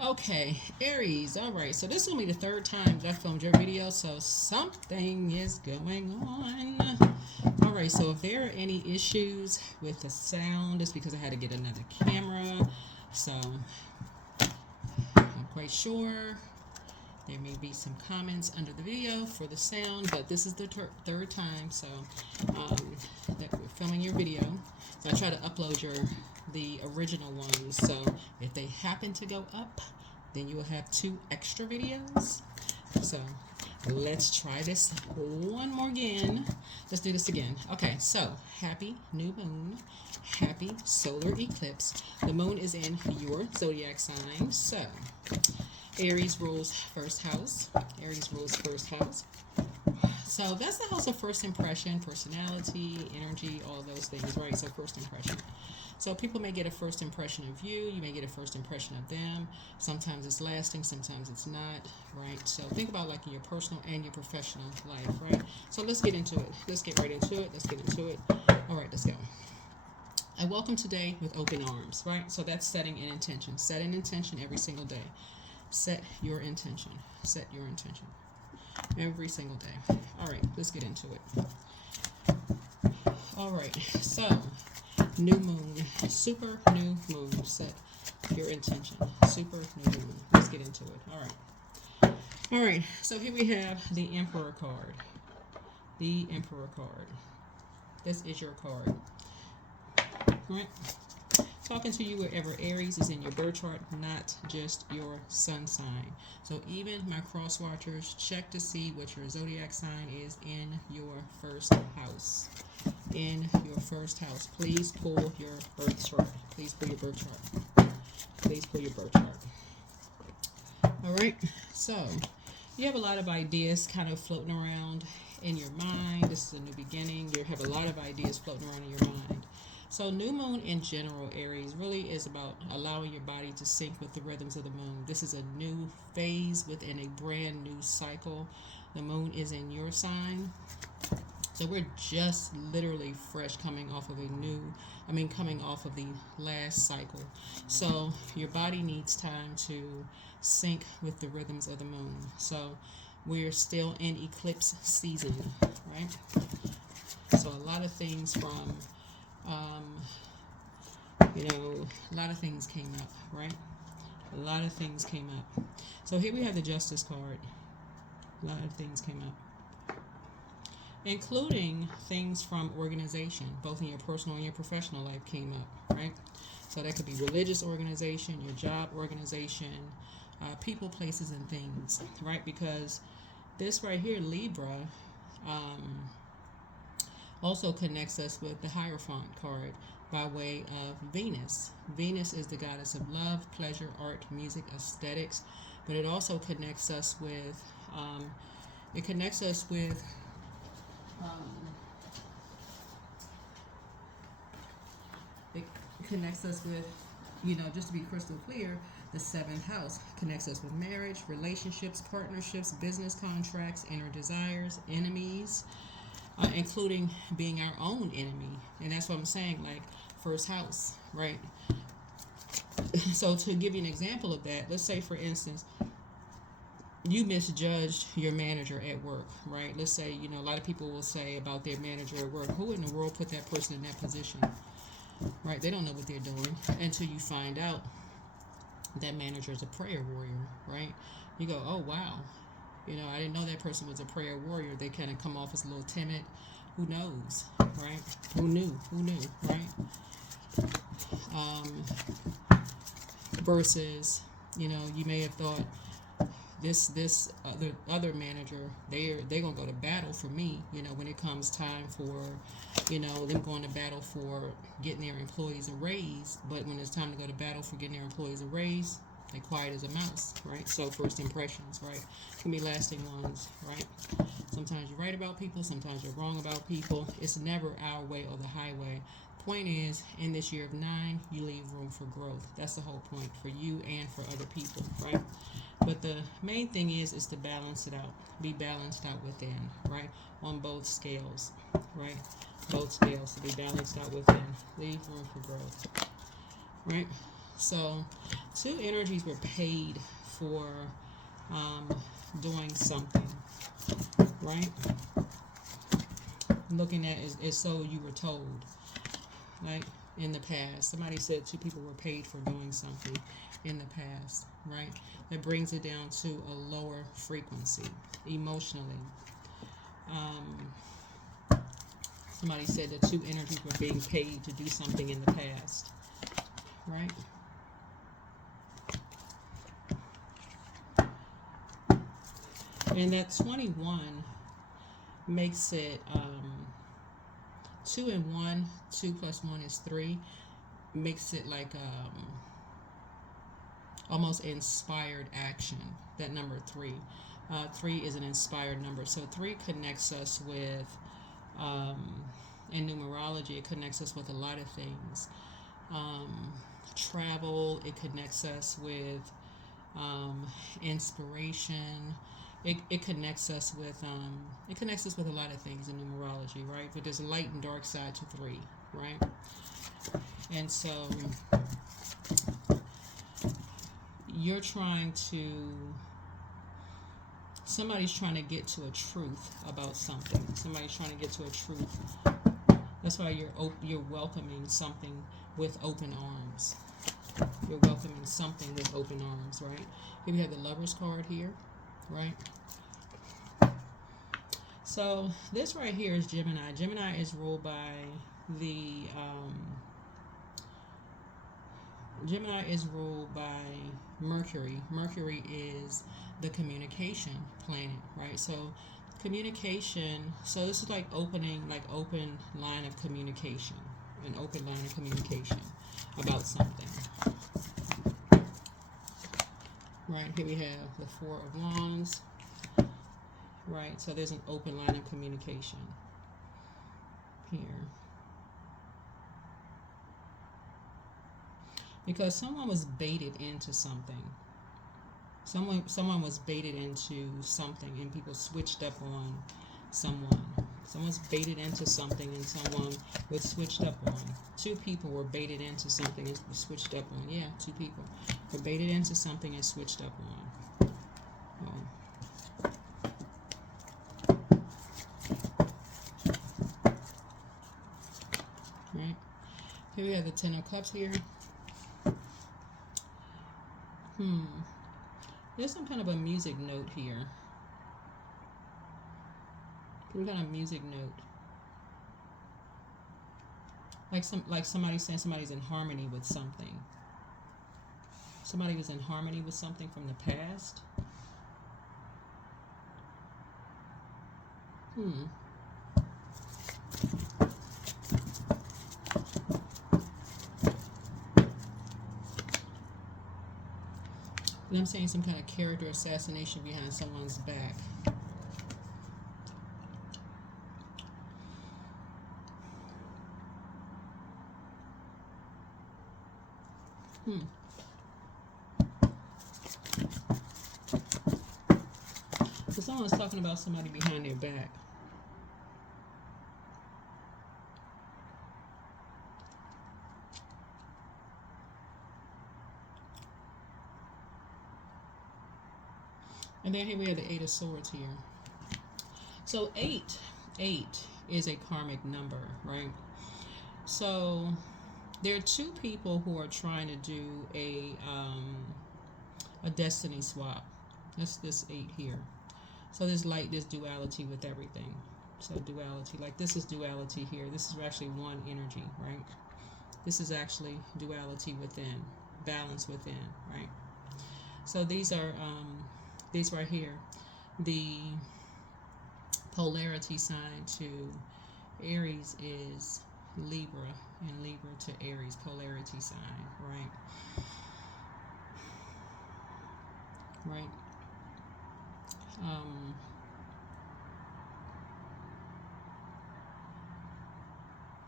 Okay, Aries. All right, so this will be the third time that I filmed your video, so something is going on. All right, so if there are any issues with the sound, it's because I had to get another camera. So I'm quite sure there may be some comments under the video for the sound, but this is the third time that we're filming your video. So I try to upload the original ones. So if they happen to go up, then you will have 2 extra videos. So let's try this one more again. Let's do this again. Okay, so happy new moon, happy solar eclipse. The moon is in your zodiac sign. So Aries rules first house. Aries rules first house. So that's the house of first impression, personality, energy, all those things, right? So first impression. So people may get a first impression of you. You may get a first impression of them. Sometimes it's lasting, sometimes it's not, right? So think about like in your personal and your professional life, right? So let's get into it. Let's get right into it. Let's get into it. All right, let's go. I welcome today with open arms, right? So that's setting an intention. Set an intention every single day. Set your intention. Set your intention every single day. All right, let's get into it. All right, so new moon, super new moon. Set your intention. Super new moon. Let's get into it. All right. So here we have the Emperor card. The Emperor card. This is your card. All right. Talking to you wherever Aries is in your birth chart, not just your sun sign. So even my cross watchers, check to see what your zodiac sign is in your first house. In your first house. Please pull your birth chart. Please pull your birth chart. Please pull your birth chart. All right. So you have a lot of ideas kind of floating around in your mind. This is a new beginning. You have a lot of ideas floating around in your mind. So new moon in general, Aries, really is about allowing your body to sync with the rhythms of the moon. This is a new phase within a brand new cycle. The moon is in your sign. So we're just literally fresh coming off of coming off of the last cycle. So your body needs time to sync with the rhythms of the moon. So we're still in eclipse season, right? So a lot of things from a lot of things came up, right? A lot of things came up. So here we have the Justice card. A lot of things came up, including things from organization, both in your personal and your professional life came up, right? So that could be religious organization, your job organization, people, places, and things, right? Because this right here, Libra, also connects us with the Hierophant card by way of Venus. Venus is the goddess of love, pleasure, art, music, aesthetics, but it also connects us with it connects us with just to be crystal clear, the 7th house connects us with marriage, relationships, partnerships, business contracts, inner desires, enemies, including being our own enemy. And that's what I'm saying, like first house, right? So to give you an example of that, let's say, for instance, you misjudged your manager at work, right? Let's say, a lot of people will say about their manager at work, who in the world put that person in that position, right? They don't know what they're doing until you find out that manager is a prayer warrior, right? You go, oh, wow. I didn't know that person was a prayer warrior. They kind of come off as a little timid. Who knows, right? Who knew, right? Versus, you may have thought this other manager, they're gonna go to battle for me. When it comes time for, them going to battle for getting their employees a raise. But when it's time to go to battle for getting their employees a raise, they quiet as a mouse, right? So first impressions, right, can be lasting ones, right? Sometimes you're right about people, sometimes you're wrong about people. It's never our way or the highway. Point is, in this year of 9, you leave room for growth. That's the whole point, for you and for other people, right? But the main thing is to balance it out. Be balanced out within, right? On both scales, right? Both scales to be balanced out within. Leave room for growth, right? So, two energies were paid for doing something, right? Looking at is so you were told, like in the past. Somebody said two people were paid for doing something in the past, right? That brings it down to a lower frequency emotionally. Somebody said that two energies were being paid to do something in the past, right? And that 21 makes it 2 and 1. 2 plus 1 is 3. Makes it like almost inspired action. That number 3. 3 is an inspired number. So 3 connects us with, in numerology, it connects us with a lot of things. Travel, it connects us with inspiration. It connects us with a lot of things in numerology, right? But there's a light and dark side to 3, right? And so you're somebody's trying to get to a truth about something. Somebody's trying to get to a truth. That's why you're welcoming something with open arms. You're welcoming something with open arms, right? Here we have the Lover's card here, right? So this right here is Gemini. Gemini is ruled by the Gemini is ruled by Mercury. Mercury is the communication planet, right? So communication. So this is like open line of communication, an open line of communication about something. Right, here we have the Four of Wands. Right, so there's an open line of communication here. Because someone was baited into something. Someone was baited into something and people switched up on someone. Someone's baited into something and someone was switched up on. Two people were baited into something and switched up on. Yeah, two people were baited into something and switched up on. Right. Here we have the Ten of Cups here. There's some kind of a music note here. Some kind of music note. Like somebody saying somebody's in harmony with something. Somebody was in harmony with something from the past. And I'm saying some kind of character assassination behind someone's back. So someone's talking about somebody behind their back. And then here we have the Eight of Swords here. So eight is a karmic number, right? So there are two people who are trying to do a destiny swap. That's this 8 here. So there's duality with everything. So duality, like this is duality here. This is actually one energy, right? This is actually duality within, balance within, right? So these are these right here, the polarity sign to Aries is Libra, and Libra to Aries, polarity sign, right? Right.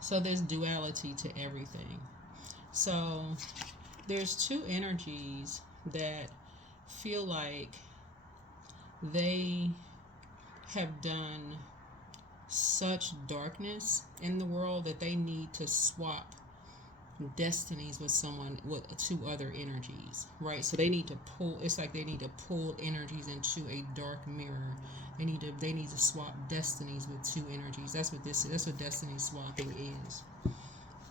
So there's duality to everything. So there's two energies that feel like they have done such darkness in the world that they need to swap destinies with someone with two other energies, right? So they need to pull. It's like they need to pull energies into a dark mirror. They need to swap destinies with two energies. That's what this is. That's what destiny swapping is.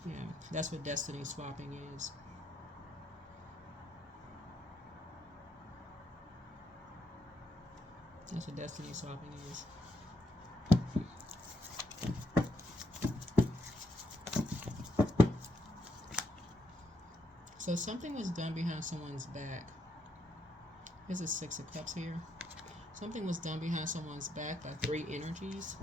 Yeah, that's what destiny swapping is. That's what destiny swapping is. So something was done behind someone's back. There's a Six of Cups here. Something was done behind someone's back by three energies.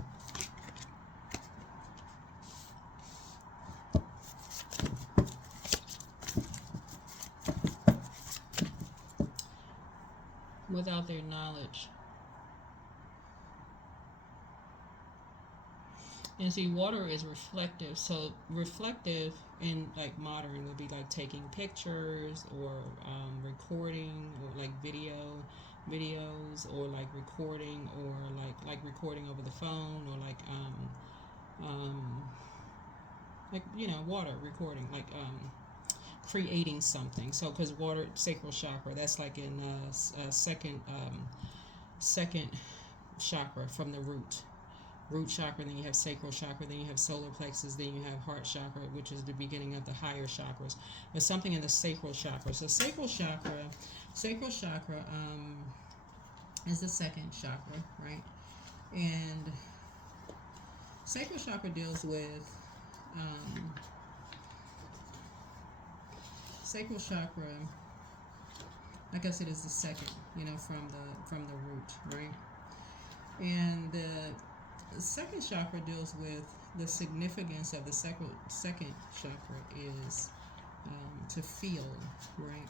Without their knowledge. And see, water is reflective. So reflective in like modern would be like taking pictures or recording or like videos or like recording or like recording over the phone or like water recording creating something. So because water sacral chakra, that's like in second chakra from the root chakra, then you have sacral chakra, then you have solar plexus, then you have heart chakra, which is the beginning of the higher chakras. There's something in the sacral chakra. So sacral chakra is the second chakra, right? And sacral chakra deals with sacral chakra. Like I said, is the second, from the root, right? And the second chakra deals with the significance of the second chakra is to feel, right?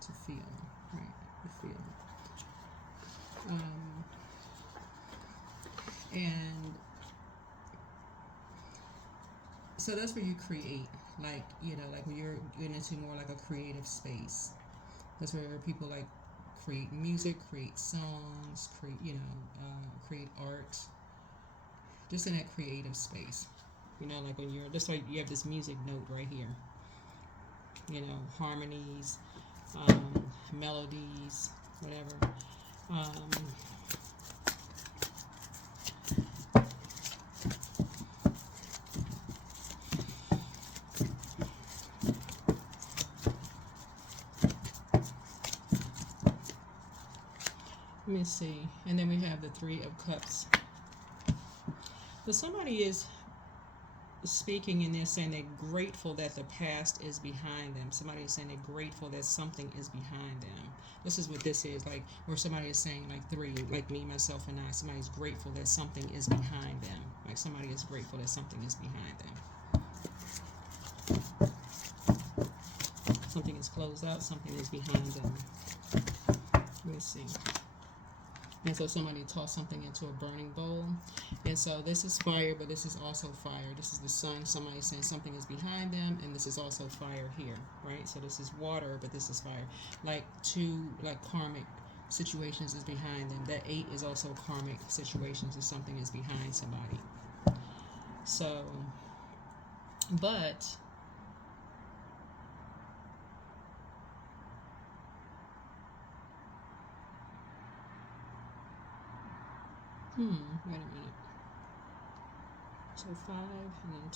To feel, right? To feel. And so that's where you create, like when you're getting into more like a creative space. That's where people like create music, create songs, create art, just in that creative space. Like when you're just like you have this music note right here. Harmonies, melodies, whatever. Let me see. And then we have the Three of Cups. So somebody is speaking in this saying they're grateful that the past is behind them. Somebody is saying they're grateful that something is behind them. This is what this is, like where somebody is saying like three, like me, myself, and I. Somebody's grateful that something is behind them. Like somebody is grateful that something is behind them. Something is closed out, something is behind them. Let's see. And so somebody tossed something into a burning bowl. And so this is fire, but this is also fire. This is the sun. Somebody's saying something is behind them, and this is also fire here, right? So this is water, but this is fire. Like karmic situations is behind them. That 8 is also karmic situations if something is behind somebody. So, but wait a minute. So 5 and then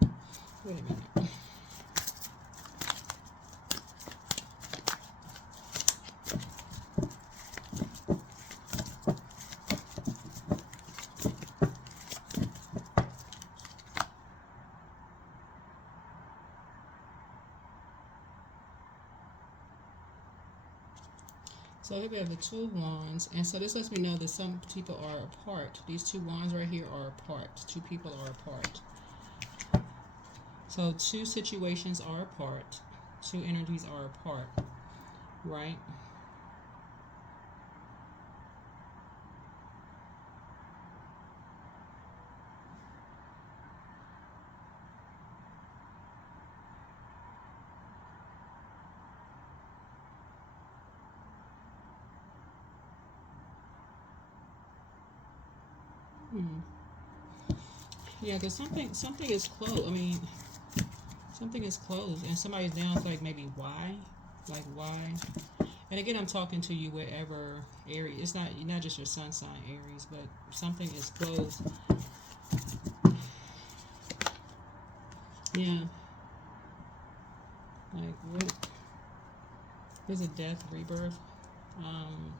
10. Wait a minute. So here we have the 2 of Wands, and so this lets me know that some people are apart. These 2 wands right here are apart. 2 people are apart. So 2 situations are apart. 2 energies are apart, right? Yeah, because something is closed. I mean, something is closed, and somebody's down. It's like maybe why, like why. And again, I'm talking to you wherever Aries. It's not just your sun sign Aries, but something is closed. Yeah. Like what? There's a death, rebirth. Um,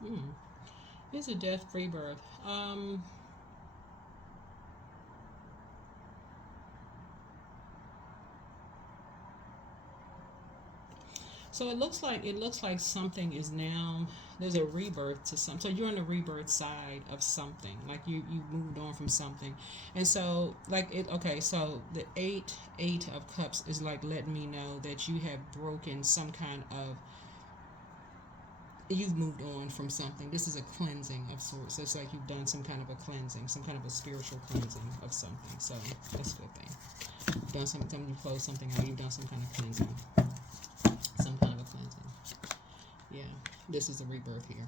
hmm. There's a death, rebirth. So it looks like something is now there's a rebirth to some. So you're on the rebirth side of something. Like you moved on from something, and so like it. Okay, so the eight of cups is like letting me know that you have broken some kind of. You've moved on from something. This is a cleansing of sorts. It's like you've done some kind of a cleansing, some kind of a spiritual cleansing of something. So that's a good thing. You've done something. You closed something out. You've done some kind of cleansing. Some kind of a cleansing. Yeah, this is a rebirth here.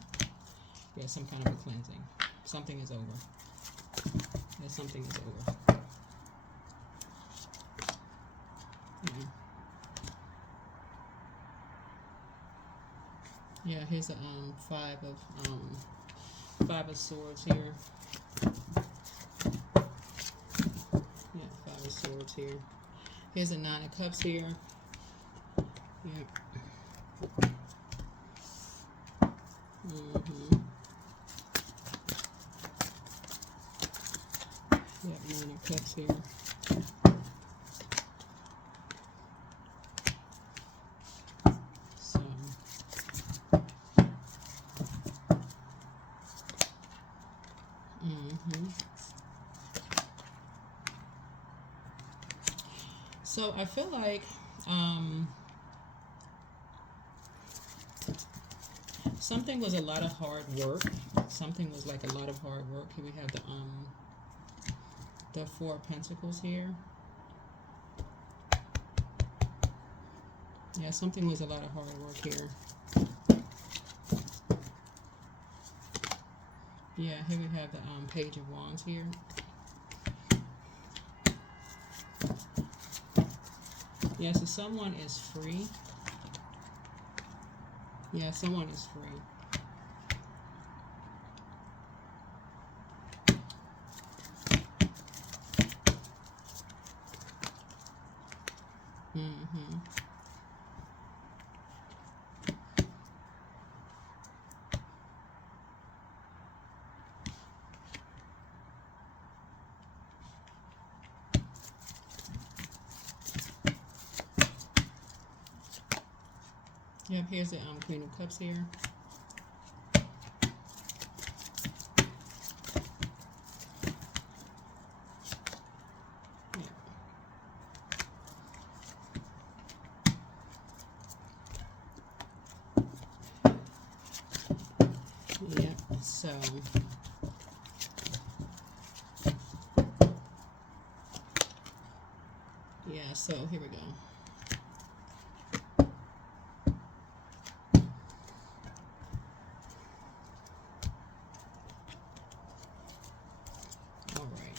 Yeah, some kind of a cleansing. Something is over. Yeah, something is over. Yeah, yeah. Here's a five of swords here. Yeah, five of swords here. Here's a nine of cups here. Yeah. Mm-hmm. Yep, nine of cups here. So, mm-hmm. So I feel like something was a lot of hard work. Something was like a lot of hard work. Here we have the Four of Pentacles here. Yeah, something was a lot of hard work here. Yeah, here we have the Page of Wands here. Yeah, so someone is free. Yeah, someone is free. Mm-hmm. Yep, here's the Queen of Cups here. Yep, so yeah, so here we go. All right.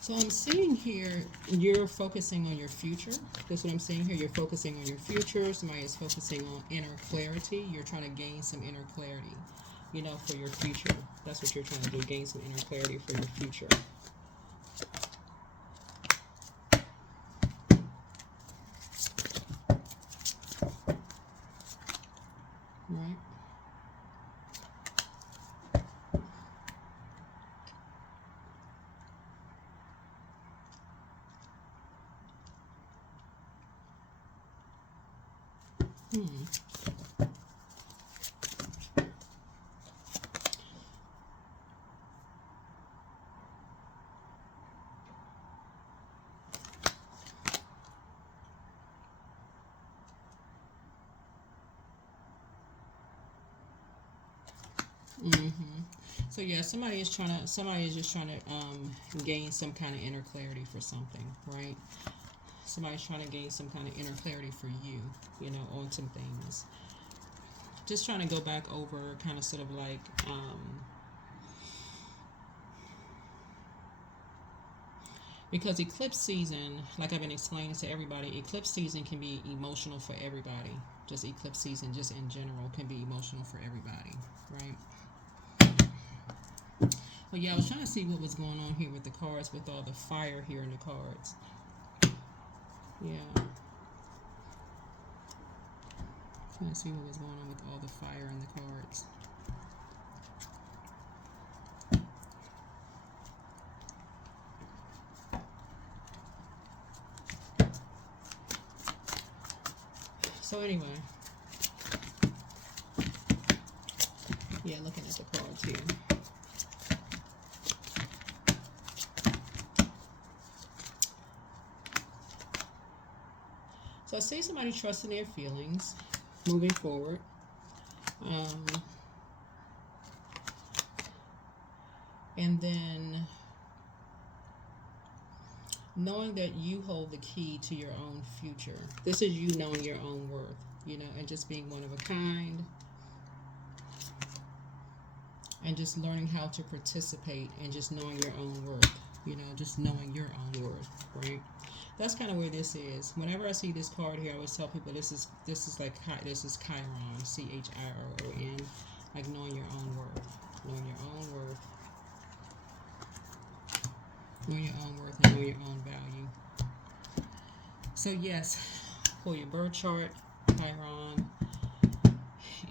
So I'm seeing here you're focusing on your future. That's what I'm seeing here. You're focusing on your future. Somebody is focusing on inner clarity. You're trying to gain some inner clarity, for your future. That's what you're trying to do, gain some inner clarity for your future. Right? Hmm. So yeah, somebody is just trying to gain some kind of inner clarity for something, right? Somebody's trying to gain some kind of inner clarity for you, on some things. Just trying to go back over, kind of sort of like, because eclipse season, like I've been explaining to everybody, eclipse season can be emotional for everybody. Just eclipse season, just in general, can be emotional for everybody, right? But yeah, I was trying to see what was going on here with the cards, with all the fire here in the cards. Yeah. Trying to see what was going on with all the fire in the cards. So anyway, yeah, looking at the cards here. So I see somebody trusting their feelings, moving forward. And then knowing that you hold the key to your own future. This is you knowing your own worth, and just being one of a kind. And just learning how to participate and just knowing your own worth, just knowing your own worth, right? That's kind of where this is. Whenever I see this card here, I always tell people this is Chiron, CHIRON, like knowing your own worth, knowing your own worth, knowing your own worth, and knowing your own value. So yes, pull your birth chart, Chiron,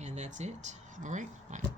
and that's it. All right, bye.